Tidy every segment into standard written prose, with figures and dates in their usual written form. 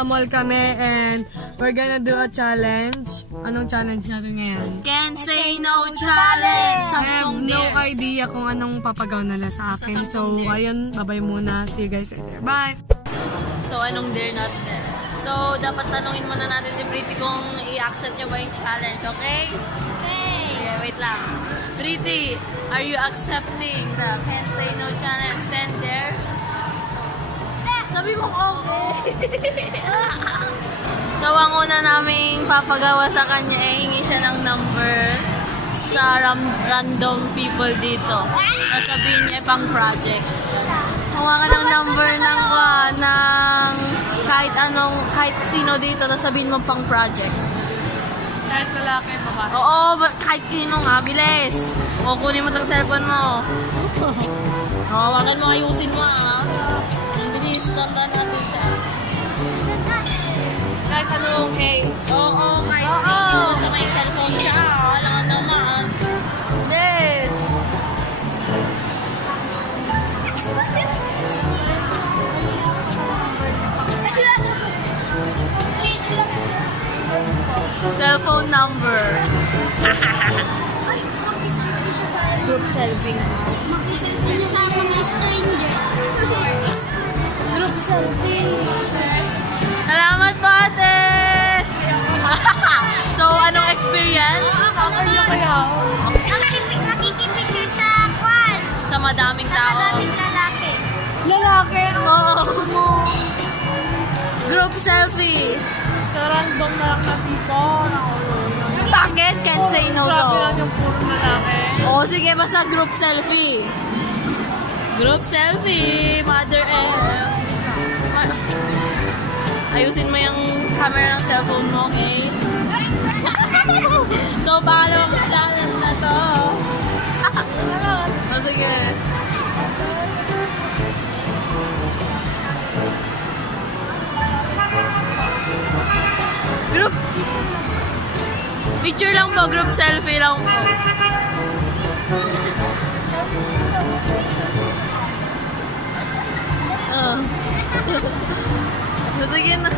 nasa mall kami and we're gonna do a challenge. Anong challenge natin ngayon? Can't say no challenge! I have no idea kung anong papagaw nila sa akin. So, ayun, bye-bye muna. See you guys later. Bye! So, anong dare not dare? So, dapat tanungin muna natin si Pretty kung i-accept niya ba yung challenge, okay? Okay, wait lang. Pretty, are you accepting the Can't Say No Challenge 10 dares? Sabi mo okay. So, ang una naming papagawa sa kanya ay hingi siya ng number sa random people dito. Sasabihin niya pang project. Hawa ka ng number ng kahit sino dito, sasabihin mo pang project. Kahit lalaki, babae. Oo, kahit sino nga, bilis. O, kunin mo itong cellphone mo. Hawakan mo, ayusin mo ha. Bilis, tonton natin siya. Kahit ano, okay. Oo, kahit sino sa may cellphone siya. Alam naman. Bilis. Cellphone number. Group selfie. Selfie niya sa mga stranger. Group selfie. Salamat po, ate! So, anong experience? Summer niyo kaya? Nakikipicture sa kwan. Sa madaming tao. Sa madaming lalaki. Lalaki? Oo. Group selfie. Sa random na lang na dito. Bakit? Can't say no to. Grabe lang yung puro lalaki. Oo, sige, basta group selfie. Group selfie, Mother F. Ayusin mo yung camera ng cellphone mo, okay? So, pangalawang challenge na to. O, sige. Group. Picture lang po, group selfie lang po. Sige na.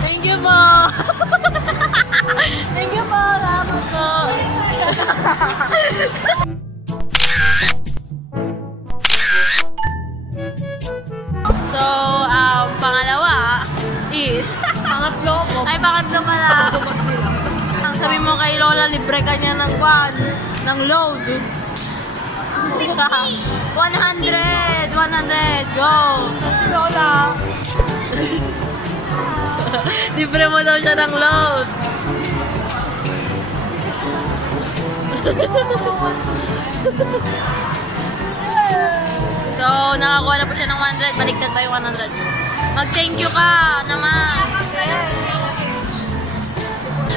Thank you po. Thank you po. Salamat po. So, pangalawa is Pangatlo ko. ay, pangatlo pala. Ang sabi mo kay Lola, libre ka niya ng ng load. 100! 100! Go! Si Lola. Libre mo daw siya ng load. So, nakakuha na po siya ng 100. Baliktad pa yung 100. Mag-thank you ka naman.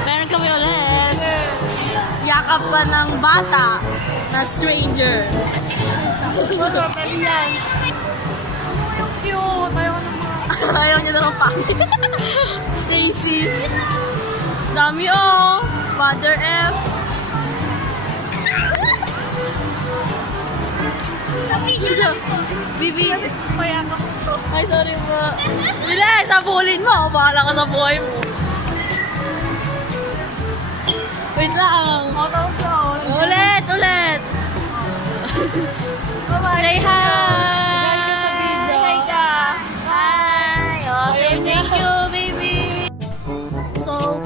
Meron kami ulit. Yakap pa ng bata na stranger. Masarap na yan. Cute. Ayaw niya naman pa. Racist. Dami oh. Mother F. Sa video lang po. Bibi. Mayakap. Ay, sorry po. Bilis, sabulin mo. Bahala ka sa buhay mo. Wait lang. Ulit. Bye-bye. Say hi. Hi ka. Hi. Oh, say thank you, baby. So,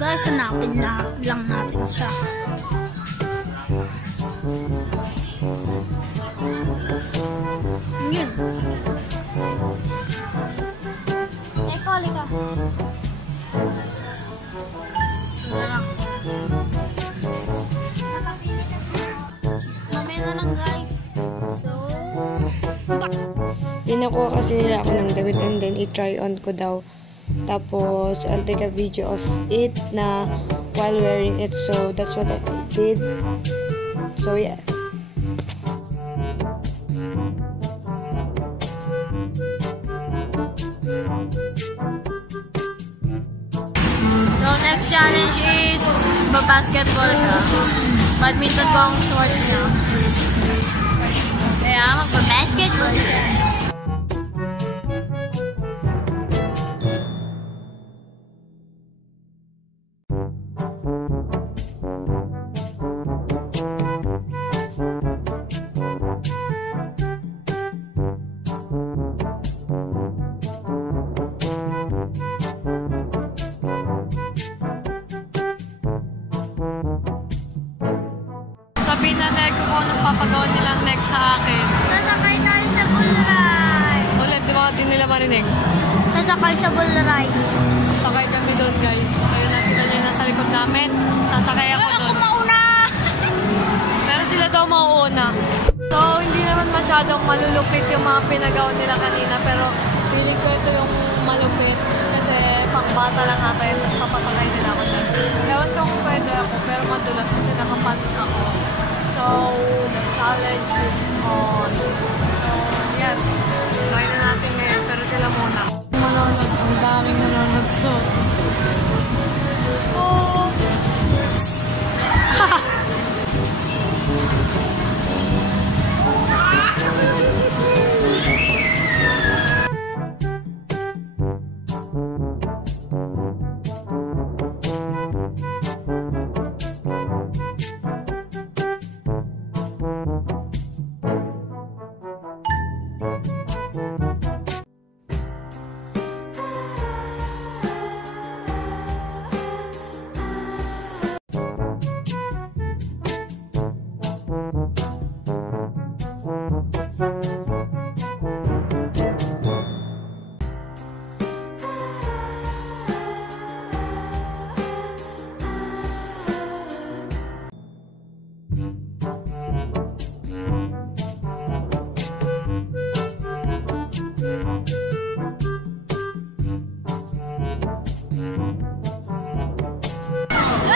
guys, hanapin lang natin siya. Yun. Kali ka. Mamaya na lang, guys. So, Pinakuha kasi nila ako ng damit and then i-try on ko daw. Tapos, I'll take a video of it na while wearing it. So, that's what I did. So, yeah. So, next challenge is basketball siya. Badminton po ang sports niya. Kaya, magpa-basketball siya. Sabihin na Nek kung anong papagawa nilang next sa akin. Sasakay tayo sa bull ride. Ulit, di ba di nila marinig? Sasakay sa bull ride. Sakay kami doon guys. Ayun, nakita niyo yung nasa likod namin. Sasakay ako doon. Ako mauna! Pero sila daw mauuna. So, hindi naman masyadong malulupit yung mga pinagawa nila kanina. Pero feeling ko ito yung malupit. Kasi pang bata lang ata yun. Tapos papasakay nila ako doon. Ewan ko kung pwede ako. Pero madulas kasi nakapants ako. So, the challenge is on. So, yes. Try na natin ngayon. Pero sila muna. Manonood. Ang daming manonood. So, oh!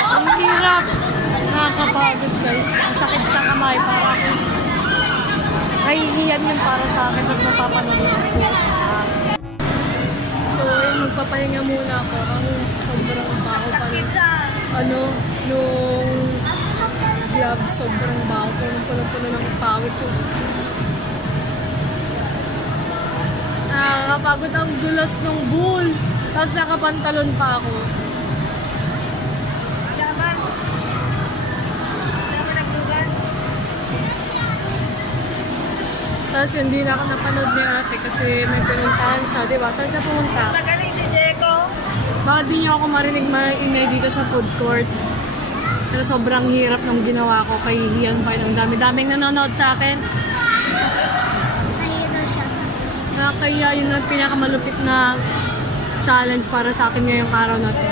Ang hirap. Nakakapagod guys. Ang sakit sa kamay. Para ako. Kahihiyan yung para sa akin. Tapos napapanood ko. So, ayun, magpapahinga muna ako. Ang sobrang baho pa nun. Nung gloves, sobrang baho. Punong-puno ng pawis. Nakakapagod ang dulas ng bull. Tapos nakapantalon pa ako. Tapos hindi na ako napanood ni ate kasi may pinuntahan siya, di ba? Saan siya pumunta? Nagaling si Jeko. Bakit di niyo ako marinig maingay dito sa food court? Pero sobrang hirap ng ginawa ko. Kahihiyan pa yun. Ang dami-daming nanonood sa akin. Nahiya daw siya. Kaya yun ang pinakamalupit na challenge para sa akin ngayong araw na to.